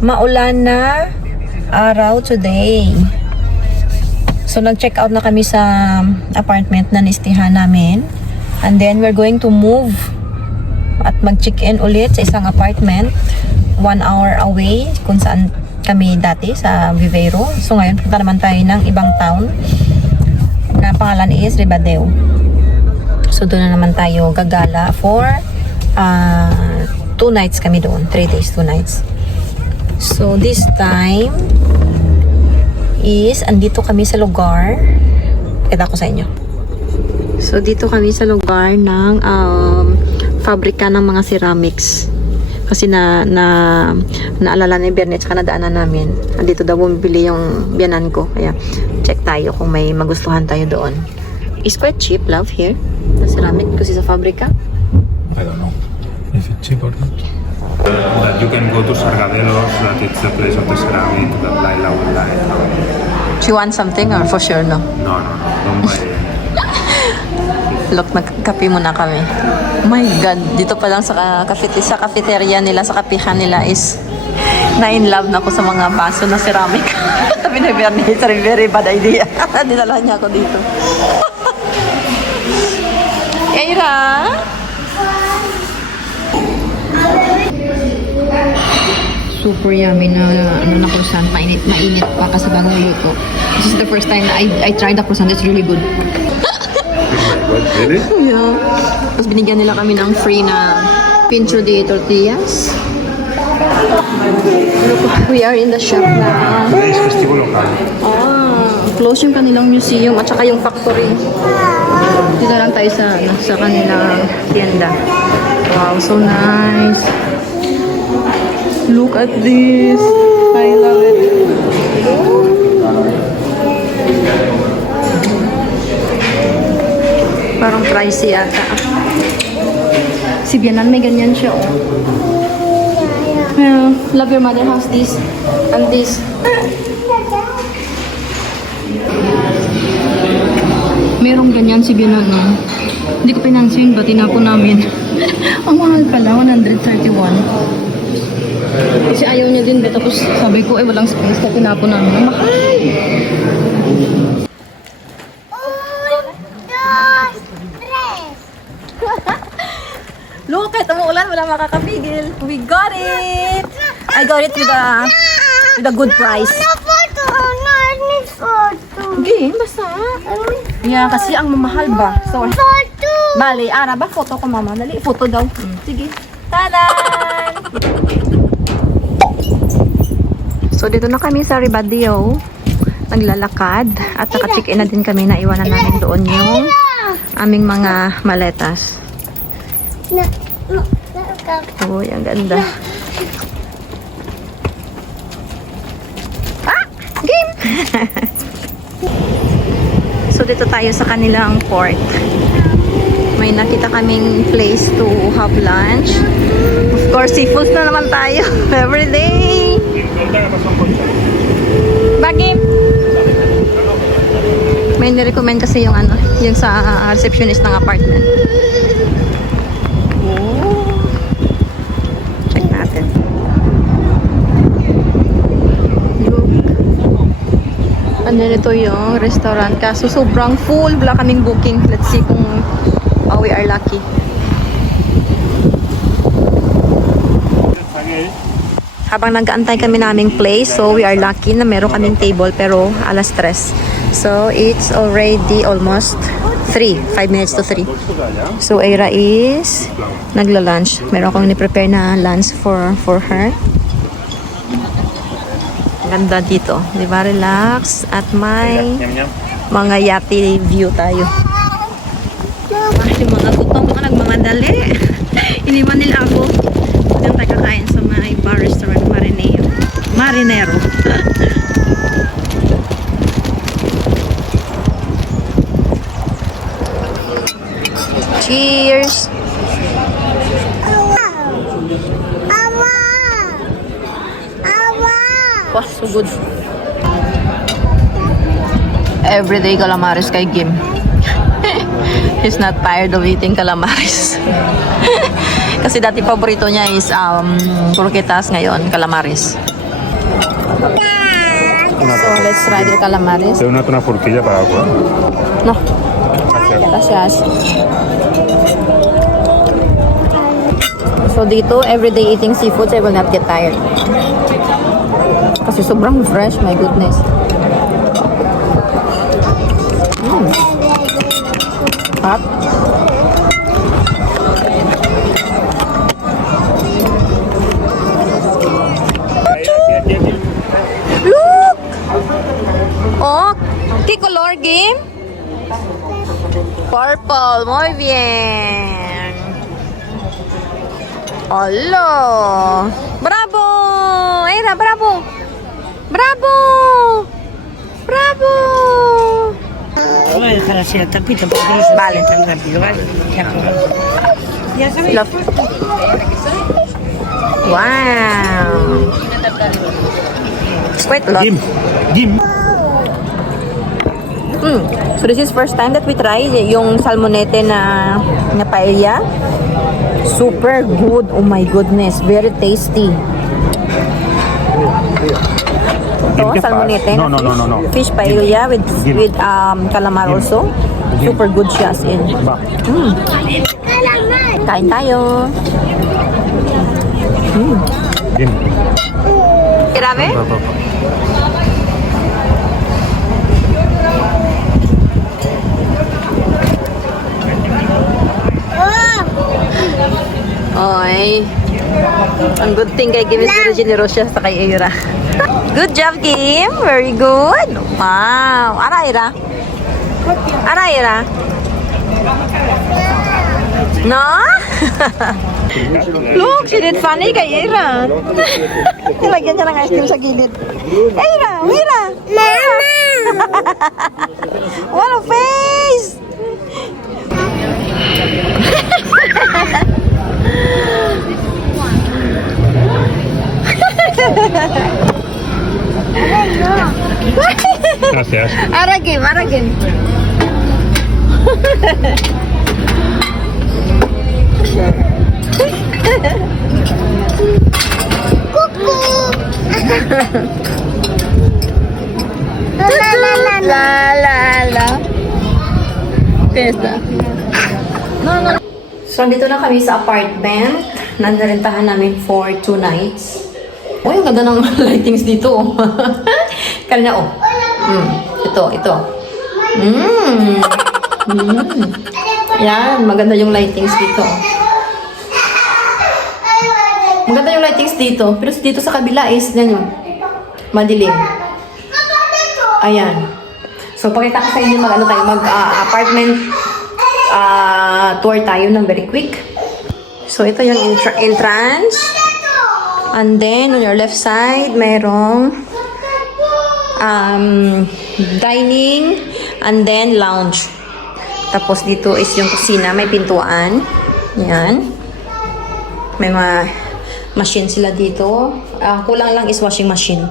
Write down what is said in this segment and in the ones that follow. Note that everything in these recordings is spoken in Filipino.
maulan na araw today. So nag-check out na kami sa apartment na nistihan namin. And then we're going to move at mag-check-in ulit sa isang apartment 1 hour away kung saan kami dati sa Viveiro. So ngayon punta naman tayo ng ibang town na pangalan is Ribadeo. So doon na naman tayo gagala for 2 nights kami doon. 3 days, 2 nights. So this time is andito kami sa lugar. Kita ko sa inyo. So dito kami sa lugar ng fabrika ng mga ceramics. Kasi naalala ni Bernie tsaka nadaanan namin. Andito daw bumibili yung biyanan ko. Kaya check tayo kung may magustuhan tayo doon. It's quite cheap, love, here. The ceramic kasi sa fabrika. I don't know if it's cheap or not. That you can go to Sargadelos, that it's the place of the ceramic that Laila will like. Do you want something or for sure no? No, don't buy it. Look, nagkape muna kami. My God, dito pa lang sa cafeteria nila, sa kapihan nila is na-in love na ako sa mga baso na ceramic. Sabi ni Bernie, it's a very bad idea. Dinala niya ako dito. Eira? Super yummy na na croissant. Mainit pa kasi bagong luto. This is the first time I tried the croissant. It's really good. Really? Yeah. Tapos binigyan nila kami ng free na pincho de tortillas. We are in the shop na. Es festivo local. Close yung kanilang museum at saka yung factory. Dito lang tayo sa kanilang tienda. Wow, so nice. Look at this. I love it. Parang pricey ata. Si Bianan may ganyan siya. Yeah, love your mother has this and this. Merong ganyan si Bianan. Hindi ko pinansin, ba't tinapon namin? Ang mahal pala, 131. Kasi ayaw niya din, tapos sabi ko, walang space, kaya tinapon namin. Ang mahal! Look, kahit umuulan, wala makakapigil. We got it! I got it with a good price. Okay, basta. Yeah, kasi ang mamahal ba? So, bali, ara ba? Photo ko, mama. Dali, photo daw. Sige. Tadan! So, dito na kami sa Ribadeo. Naglalakad. At naka-check-in na din kami. Naiwanan namin doon yung aming mga maletas. Uy, ang ganda. Game! So, dito tayo sa kanilang port. May nakita kaming place to have lunch. Of course, seafood na naman tayo. Every day. Bagay. May nirecommend kasi yung yung sa receptionist ng apartment. Oh. Check natin. Look. Ito yung restaurant. Kaso sobrang full. Wala kaming booking. Let's see kung we are lucky. Habang nag-aantay kami naming place, so we are lucky na meron kaming table pero alas 3. So it's already almost 3. 5 minutes to 3. So Eira is nagla-lunch. Meron akong ni-prepare na lunch for her. Ganda dito. Di ba? Relax. At may mga yati view tayo. Yung mga gutom ko nagmamadali. Iniwan nila ako. Doon tayo kakain sa may bar restaurant Marinero. Cheers! Wow, so good. Everyday calamares kay Kim. He's not tired of eating calamares. Kasi dati paborito niya is croquetas, ngayon calamares. So, let's try the calamares. Te doy una forquilla para agua. No. Gracias. So, dito, everyday eating seafoods, I will not get tired. Kasi sobrang fresh, my goodness. Hot. Look! Oh, ¿qué color game? Purple, muy bien. Hola. Bravo. Era, bravo. Bravo. Bravo. Voy a dejar así la tapita porque no se Vale. vale tan rápido, ¿vale? Ya sabéis. Love. Wow. It's quite a lot. Jim. So this is first time that we try yung salmonete na paella. Super good. Oh my goodness. Very tasty. Ito, Jim, salmonete no, na no, no, no, no. fish paella with Jim. calamar Jim. also. Jim. Super good siya as in. Va. Kain tayo. Jim. Grabe? Va. Oy. Ang good thing kay Kim is very generous siya sa kay Ira. Good job, Kim. Very good. Wow. Ara, Ira. Ara, Ira. No? Look, she did funny kay Ira. Nilagyan niya ng ice cream sa gilid. Ira, Ira. Mama! What a face! Gracias. Aragim, aragim. La la la. Kesa. No. So, andito na kami sa apartment. Nandarintahan namin for 2 nights. Uy, ang ganda ng lightings dito. Kanina, oh. Ito. Yan, maganda yung lightings dito. Maganda yung lightings dito. Pero dito sa kabila is, yan yun. Madilim. Ayan. So, pakita ko sa inyo mag-apartment tour tayo ng very quick. So, ito yung entrance. And then, on your left side, mayroong dining and then lounge. Tapos, dito is yung kusina. May pintuan. Yan. May machine sila dito. Kulang lang is washing machine.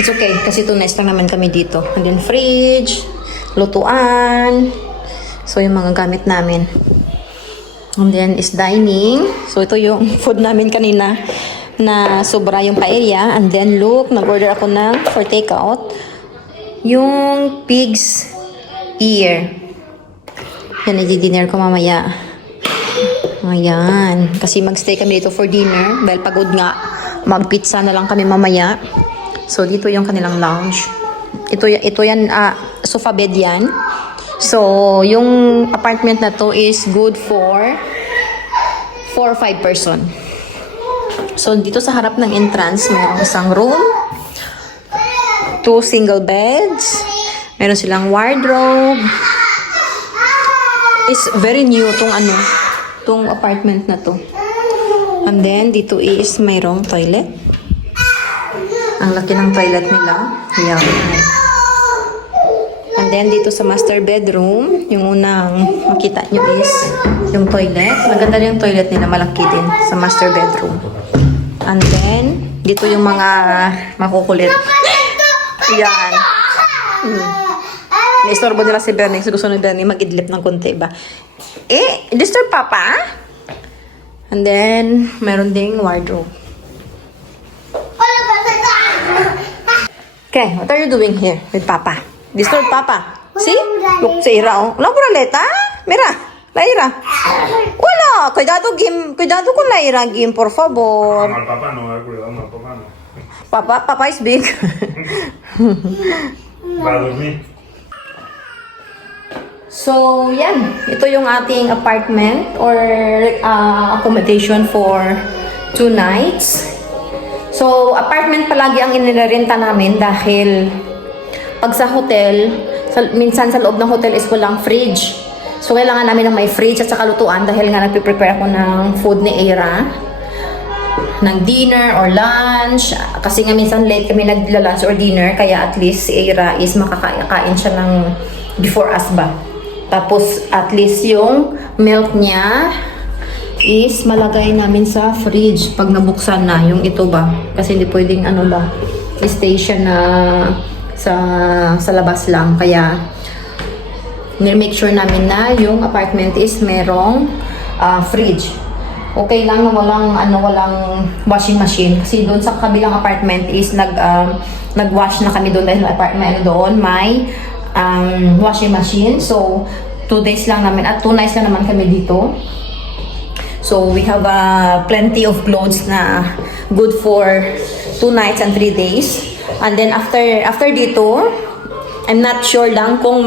It's okay, kasi 2 nights lang naman kami dito. And then fridge, lutuan. So, yung mga gamit namin. And then is dining. So, ito yung food namin kanina na sobra yung paella. And then, look, nag-order ako for takeout. Yung pig's ear. Yan, i-dinner ko mamaya. Ayan. Kasi magstay kami dito for dinner. Dahil pagod nga, mag-pizza na lang kami mamaya. So, dito yung kanilang lounge. Ito yan, sofa bed yan. So, yung apartment na to is good for 4 or 5 person. So, dito sa harap ng entrance, mayroong isang room, 2 single beds, meron silang wardrobe. It's very new tong apartment na to. And then, dito is mayroong toilet. Ang laki ng toilet nila. Yan. And then, dito sa master bedroom, yung unang makita nyo is yung toilet. Maganda yung toilet nila, malaki din sa master bedroom. And then, dito yung mga makukulit. Yan. Naistorbo nila si Bernie. Gusto ni Bernie mag-idlip ng konti ba? Disturb Papa? And then, meron ding wardrobe. Okay, what are you doing here with Papa? Disturb Papa. See? Look sa Ira, oh. Wala Laita? Mira, Laira. Wala. Cuidado con Laira, Gim, por favor. Al papá no, cuidado, al papá no. Papa is big. Va a dormir. So, yan. Ito yung ating apartment or accommodation for 2 nights. So, apartment palagi ang inirerenta namin dahil pag sa hotel, minsan sa loob ng hotel is walang fridge. So, kailangan namin ng may fridge at saka lutuan dahil nga nagpe-prepare ako ng food ni Aira. Ng dinner or lunch. Kasi nga minsan late kami nagla-lunch or dinner. Kaya at least si Aira is makakain siya ng before us ba. Tapos at least yung milk niya is malagay namin sa fridge pag nabuksan na yung ito ba. Kasi hindi pwedeng ano ba, stay siya na sa labas lang. Kaya make sure namin na yung apartment is merong fridge. Okay lang na walang washing machine kasi doon sa kabilang apartment is nag-wash na kami doon dahil apartment doon may washing machine. So 2 days lang namin at 2 nights lang naman kami dito. So we have plenty of clothes na good for 2 nights and 3 days. And then after dito, I'm not sure lang kung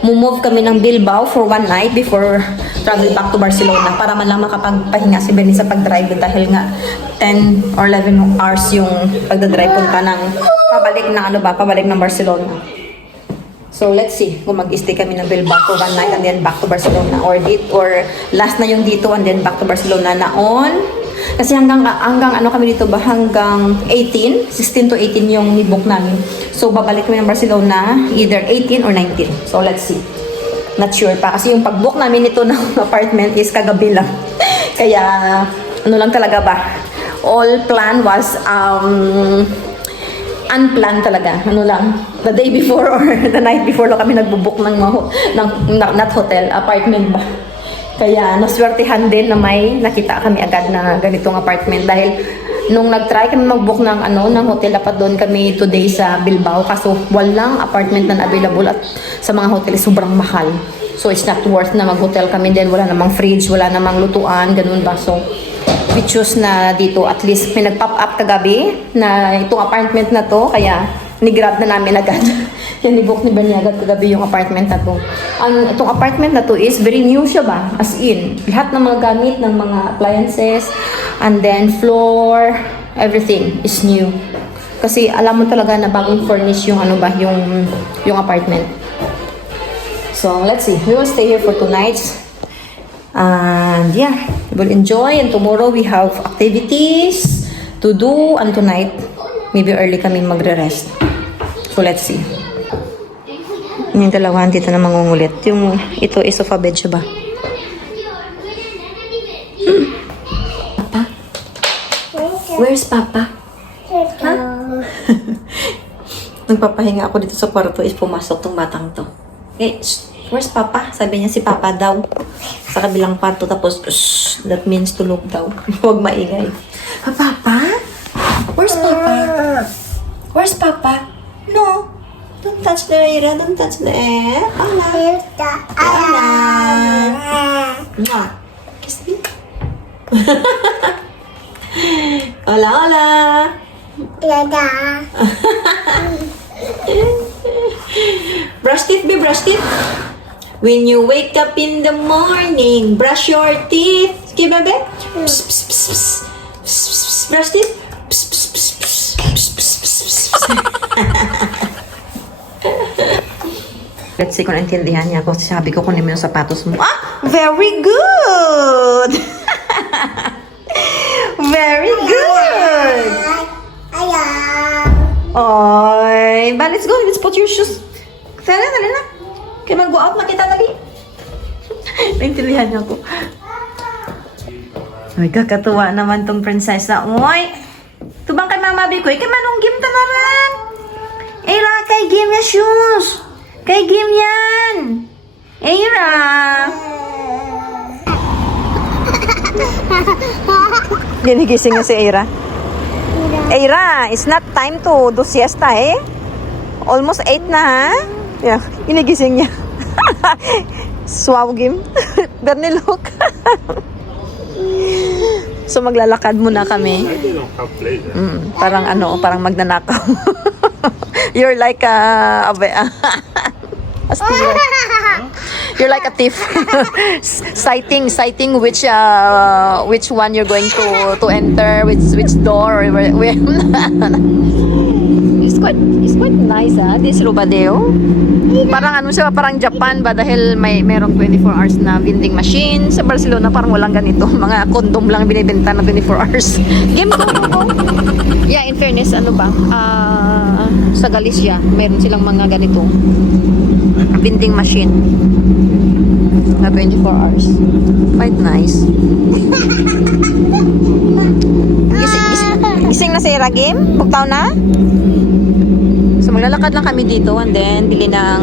move kami ng Bilbao for 1 night before travel back to Barcelona para man lang makapagpahinga si Benny sa pag-drive dahil nga 10 or 11 hours yung pagdadrive punta ng pabalik ng Barcelona. So let's see kung mag-stay kami ng Bilbao for 1 night and then back to Barcelona or last na yung dito and then back to Barcelona na on. Kasi hanggang kami dito ba hanggang 16 to 18 yung ni-book namin. So babalik kami ng Barcelona either 18 or 19. So let's see. Not sure pa kasi yung pag-book namin nito ng apartment is kagabi lang. Kaya ano lang talaga ba? All plan was unplanned talaga. Ano lang, the day before or the night before lang kami nagbo-book ng not hotel, apartment ba. Kaya naswertehan din na may nakita kami agad na ganitong apartment dahil nung nag-try kami mag-book ng hotel dapat doon kami today sa Bilbao kaso walang apartment na available at sa mga hotel sobrang mahal. So it's not worth na mag-hotel kami din, wala namang fridge, wala namang lutuan, ganun ba. So we choose na dito at least may nag-pop up kagabi na itong apartment na to kaya ni-grab na namin agad. Yan, ni-book ni Benny agad kagabi yung apartment na to. Itong apartment na to is very new siya ba? As in, lahat ng mga gamit, ng mga appliances, and then floor, everything is new. Kasi alam mo talaga na bagong furnish yung yung apartment. So, let's see. We will stay here for 2 nights. And yeah, we'll enjoy. And tomorrow we have activities to do. And tonight, maybe early kami magre-rest. So, let's see. Yung dalawa dito na mangungulit. Ito is sofa bed siya ba? Papa? Where's Papa? Ha? Nagpapahinga ako dito sa kwarto is pumasok tong batang to. Eh, where's Papa? Sabi niya si Papa daw. Sa kabilang kwarto tapos that means tulog daw. Huwag maingay. Papa? Where's Papa? Where's Papa? No. Don't touch the Ira. Don't touch the air. Hola. Hola. Kiss me. Hola, hola. Brush teeth, babe. Brush teeth. When you wake up in the morning, brush your teeth. Okay, babe? Psst, psst, psst, psst. Psst, psst, psst. Brush teeth. Psst, psst, psst, psst. Psst, psst, psst, psst. Let's see kung naintindihan niya ako. Sabi ko, kunin mo yung sapatos mo. Ah! Very good! Very good! Oy! But let's go. Let's put your shoes. Tala na. Kaya mag-go out na kita lagi. Naintindihan niya ako. Ay, kakatuwa naman tong prinsesa. Oy! Tubang kay Mama Bikoy. Kay manong game ta na rin. Era, kay game ya shoes. Kay game yan. Era. Ginigising nga si Era. Era, it's not time to do siesta eh. Almost 8 na, ha? Yeah, inigising niya. Swawgim. Bernie, look. So, maglalakad muna kami. They don't have place. Parang parang magnanakaw. You're like a stealer. You're like a thief. Citing which one you're going to enter, which door, or where. It's quite nice, this Rubadeo. Parang siya, parang Japan ba, dahil merong 24 hours na vending machine. Sa Barcelona parang walang ganito, mga kondom lang binibenta na 24 hours. Game, go. Yeah, in fairness, sa Galicia, meron silang mga ganito vending machine na 24 hours. Quite nice. Gising na si Ira, game? Bugtaw na? So maglalakad lang kami dito and then bili ng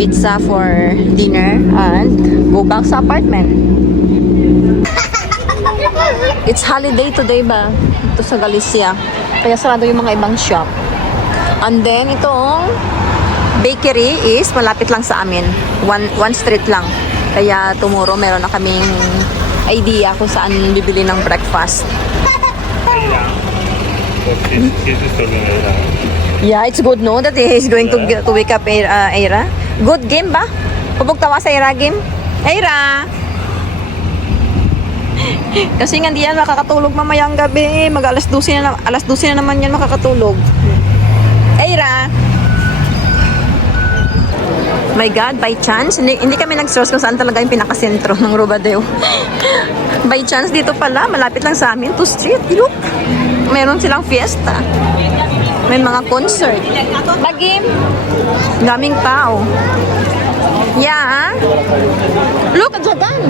pizza for dinner and go back sa apartment. It's holiday today ba? Ito sa Galicia. Kaya sarado yung mga ibang shop. And then itong bakery is malapit lang sa amin. One street lang. Kaya tomorrow meron na kaming idea kung saan bibili ng breakfast. Yeah, it's good, no? That he's going to wake up Aira. Good game ba? Pabugtawa sa Aira game? Aira! Kasi nga di yan makakatulog mamayang gabi. Mag alas 12 na naman yan makakatulog. Aira! My God, by chance, hindi kami nag-source kung saan talaga yung pinakasentro ng Rubadeo. By chance, dito pala, malapit lang sa amin, to street. Look! Meron silang fiesta. May mga concert. Bagim. Daming tao. Yeah. Look, Jagan.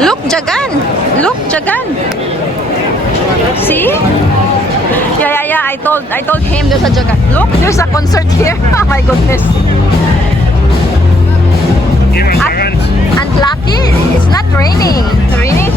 Look, Jagan. Look, Jagan. See? Yeah. I told him there's a Jagan. Look, there's a concert here. Oh my goodness. And lucky, it's not raining. The rain is